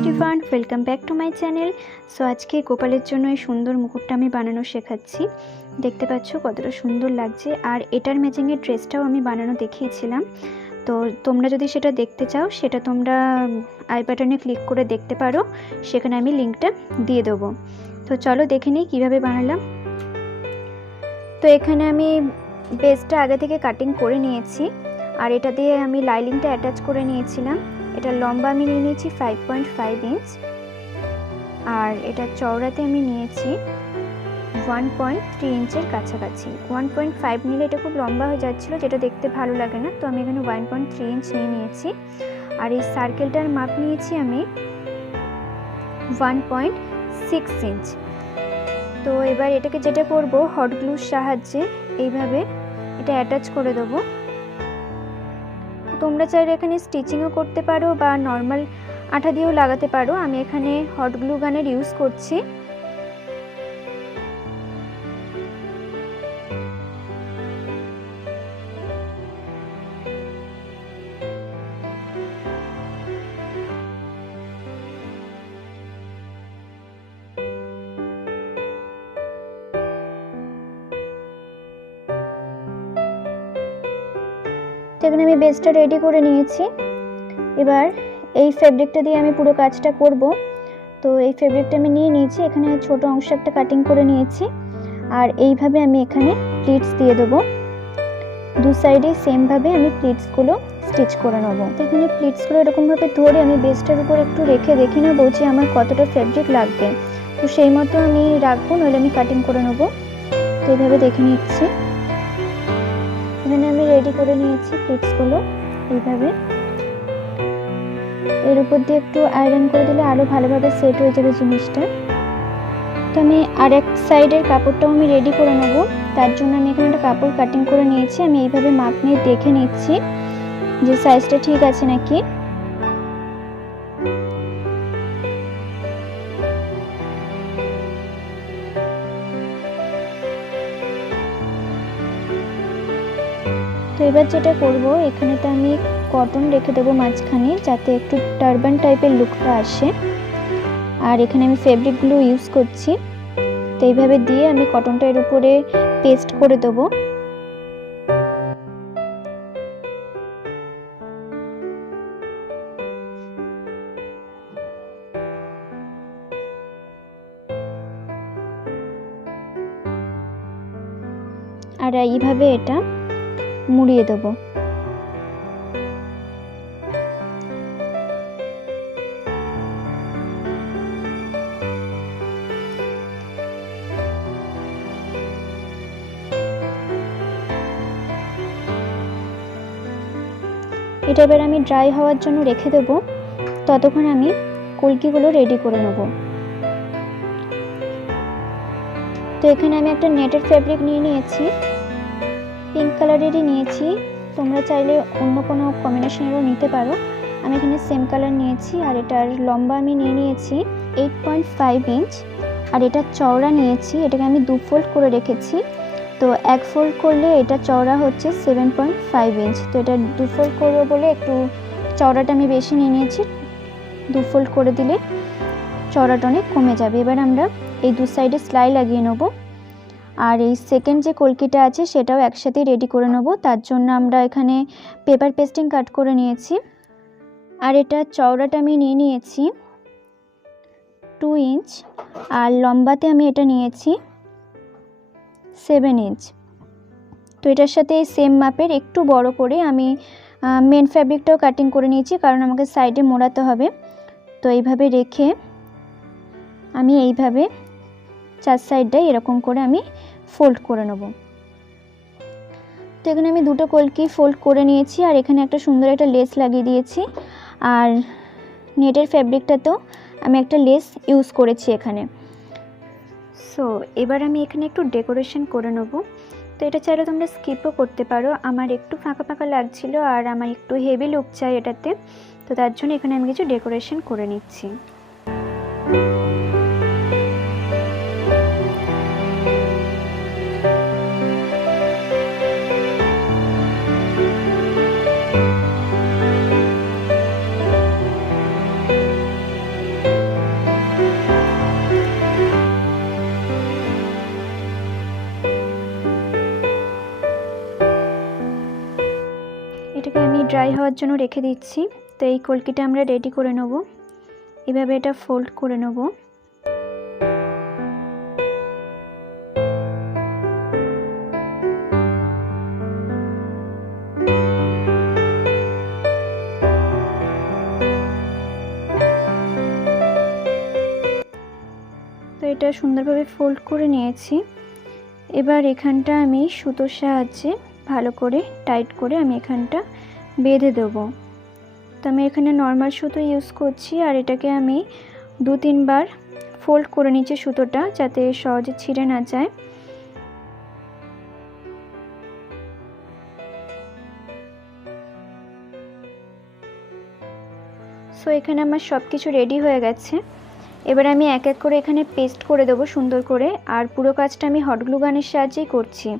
Everyone, welcome back to my channel. So আজকে গোপালের জন্য এই সুন্দর মুকুটটা আমি বানানো শেখাচ্ছি। দেখতে পাচ্ছ কতটা সুন্দর লাগছে। আর এটার ম্যাচিংয়ের ড্রেসটাও আমি বানানো দেখিয়েছিলাম। তো তোমরা যদি সেটা দেখতে চাও সেটা তোমরা আই বাটনে ক্লিক করে দেখতে পারো, সেখানে আমি লিঙ্কটা দিয়ে দেবো। তো চলো দেখে নিই কীভাবে বানালাম। তো এখানে আমি বেসটা আগে থেকে কাটিং করে নিয়েছি, আর এটা দিয়ে আমি লাইনিংটা অ্যাটাচ করে নিয়েছিলাম। এটা লম্বা আমি নিয়ে নিয়েছি 5.5 ইঞ্চ, আর এটা চওড়াতে আমি নিয়েছি 1.3 ইঞ্চের কাছাকাছি। 1.5 নিলে এটা খুব লম্বা হয়ে যাচ্ছিলো, যেটা দেখতে ভালো লাগে না, তো আমি এখানে 1.3 ইঞ্চ নিয়ে নিয়েছি। আর এই সার্কেলটার মাপ নিয়েছি আমি 1.6 ইঞ্চ। তো এবার এটাকে যেটা করব, হট গ্লুর সাহায্যে এইভাবে এটা অ্যাটাচ করে দেবো। তোমরা চাইলে এখানে স্টিচিংও করতে পারো বা নর্মাল আঠা দিয়েও লাগাতে পারো। আমি এখানে হট গ্লু গানের ইউজ করছি। এখানে আমি বেসটা রেডি করে নিয়েছি। এবার এই ফেব্রিকটা দিয়ে আমি পুরো কাজটা করব। তো এই ফেব্রিকটা আমি নিয়ে নিয়েছি, এখানে ছোট অংশ একটা কাটিং করে নিয়েছি, আর এইভাবে আমি এখানে প্লিটস দিয়ে দেবো। দু সাইডে সেমভাবে আমি প্লিটসগুলো স্টিচ করে নেবো। তো এখানে প্লিটসগুলো এরকমভাবে ধরে আমি বেসটার উপর একটু রেখে দেখি না বলছি আমার কতটা ফেব্রিক লাগবে, তো সেই মতো আমি রাখবো, নইলে আমি কাটিং করে নেবো। তো এইভাবে দেখে নিচ্ছি। এখানে আমি রেডি করে নিয়েছি প্লিটসগুলো এইভাবে। এর উপর দিয়ে একটু আয়রন করে দিলে আরও ভালোভাবে সেট হয়ে যাবে জিনিসটা। তো আমি আরেক সাইডের কাপড়টাও আমি রেডি করে নেব। তার জন্য আমি এখানে একটা কাপড় কাটিং করে নিয়েছি। আমি এইভাবে মাপ নিয়ে দেখে নিচ্ছি যে সাইজটা ঠিক আছে নাকি। তো এবার যেটা করব, এখানে তো আমি কটন রেখে দেবো মাঝখানে, যাতে একটু টারবান টাইপের লুকটা আসে। আর এখানে আমি ফেব্রিকগুলো ইউজ করছি। তো এইভাবে দিয়ে আমি কটনটা এর উপরে পেস্ট করে দেবো। আর এইভাবে এটা মুড়িয়ে দেবো। এটা এবার আমি ড্রাই হওয়ার জন্য রেখে দেবো। ততক্ষণ আমি কলকিগুলো রেডি করে নেব। তো এখানে আমি একটা নেটের ফেব্রিক নিয়ে নিয়েছি, পিঙ্ক কালারেরই নিয়েছি। তোমরা চাইলে অন্য কোনো কম্বিনেশনেরও নিতে পারো। আমি এখানে সেম কালার নিয়েছি। আর এটার লম্বা আমি নিয়ে নিয়েছি 8.5 ইঞ্চ, আর এটা চওড়া নিয়েছি। এটাকে আমি 2 ফোল্ড করে রেখেছি। তো 1 ফোল্ড করলে এটা চওড়া হচ্ছে 7.5 ইঞ্চ। তো এটা 2 ফোল্ড করবো বলে একটু চওড়াটা আমি বেশি নিয়ে নিয়েছি। 2 ফোল্ড করে দিলে চওড়াটা অনেক কমে যাবে। এবার আমরা এই দু সাইডে সেলাই লাগিয়ে নেব। আর এই সেকেন্ড যে কলকিটা আছে সেটাও একসাথেই রেডি করে নেব। তার জন্য আমরা এখানে পেপার পেস্টিং কাট করে নিয়েছি। আর এটা চওড়াটা আমি নিয়ে নিয়েছি 2 ইঞ্চ, আর লম্বাতে আমি এটা নিয়েছি 7 ইঞ্চ। তো এটার সাথে সেম মাপের একটু বড় করে আমি মেন ফ্যাব্রিকটাও কাটিং করে নিয়েছি, কারণ আমাকে সাইডে মোড়াতে হবে। তো এইভাবে রেখে আমি এইভাবে 4 সাইডটাই এরকম করে আমি ফোল্ড করে নেব। তো এখানে আমি দুটো কলকি ফোল্ড করে নিয়েছি, আর এখানে একটা সুন্দর একটা লেস লাগিয়ে দিয়েছি। আর নেটের ফ্যাব্রিকটাতেও আমি একটা লেস ইউজ করেছি এখানে। সো এবার আমি এখানে একটু ডেকোরেশন করে নেব। তো এটা চাইলে তোমরা স্কিপও করতে পারো। আমার একটু ফাঁকা ফাঁকা লাগছিল, আর আমার একটু হেভি লুক চাই এটাতে। তো তার জন্য এখানে আমি কিছু ডেকোরেশন করে নিচ্ছি। ড্রাই হওয়ার জন্য রেখে দিচ্ছি। তো এই কলকিটা আমরা রেডি করে নেব। এভাবে এটা ফোল্ড করে নেব। তো এটা সুন্দরভাবে ফোল্ড করে নিয়েছি। এবার এখানটা আমি সুতোর সাহায্যে ভালো করে টাইট করে আমি এখানটা বেঁধে দেব। তো আমি এখানে নর্মাল সুতো ইউজ করছি, আর এটাকে আমি 2-3 বার ফোল্ড করে নিচ্ছি সুতোটা, যাতে সহজে ছিঁড়ে না যায়। সো এখানে আমার সব কিছু রেডি হয়ে গেছে। এবার আমি এক এক করে এখানে পেস্ট করে দেবো সুন্দর করে, আর পুরো কাজটা আমি হট গ্লু গানের সাহায্যেই করছি।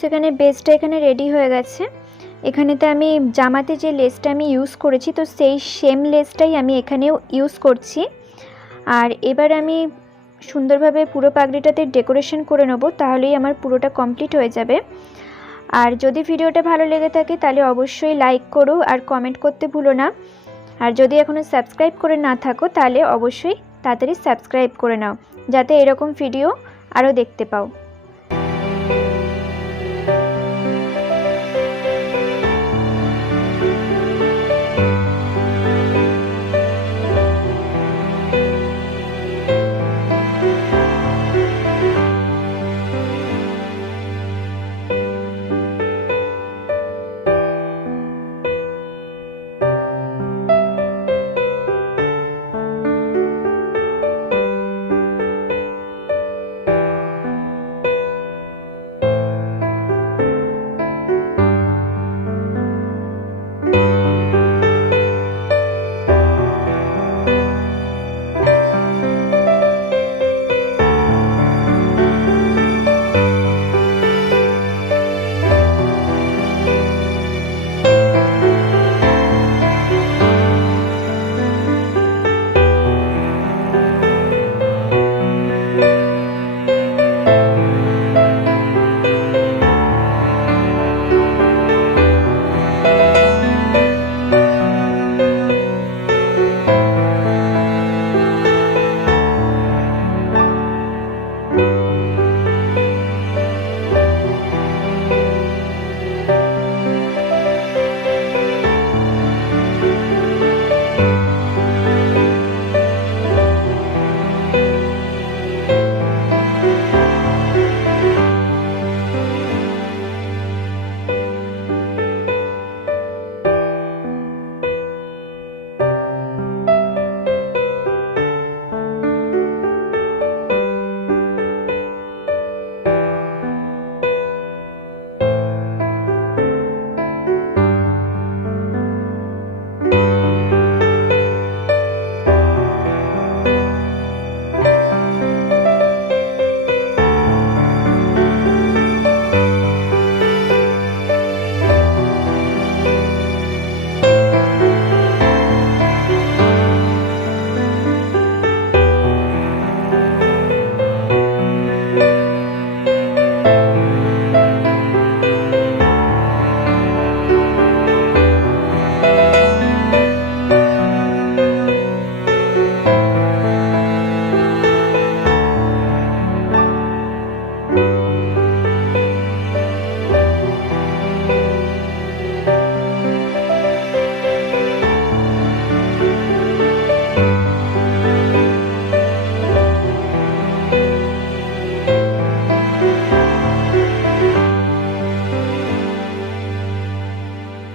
সেখানে বেসটা এখানে রেডি হয়ে গেছে। এখানেতে আমি জামাতে যে লেসটা আমি ইউজ করেছি, তো সেই সেম লেসটাই আমি এখানেও ইউজ করছি। আর এবার আমি সুন্দরভাবে পুরো পাগড়িটাতে ডেকোরেশন করে নেব, তাহলেই আমার পুরোটা কমপ্লিট হয়ে যাবে। আর যদি ভিডিওটা ভালো লেগে থাকে তাহলে অবশ্যই লাইক করো আর কমেন্ট করতে ভুলো না। আর যদি এখনও সাবস্ক্রাইব করে না থাকো তাহলে অবশ্যই তাড়াতাড়ি সাবস্ক্রাইব করে নাও, যাতে এরকম ভিডিও আরও দেখতে পাও।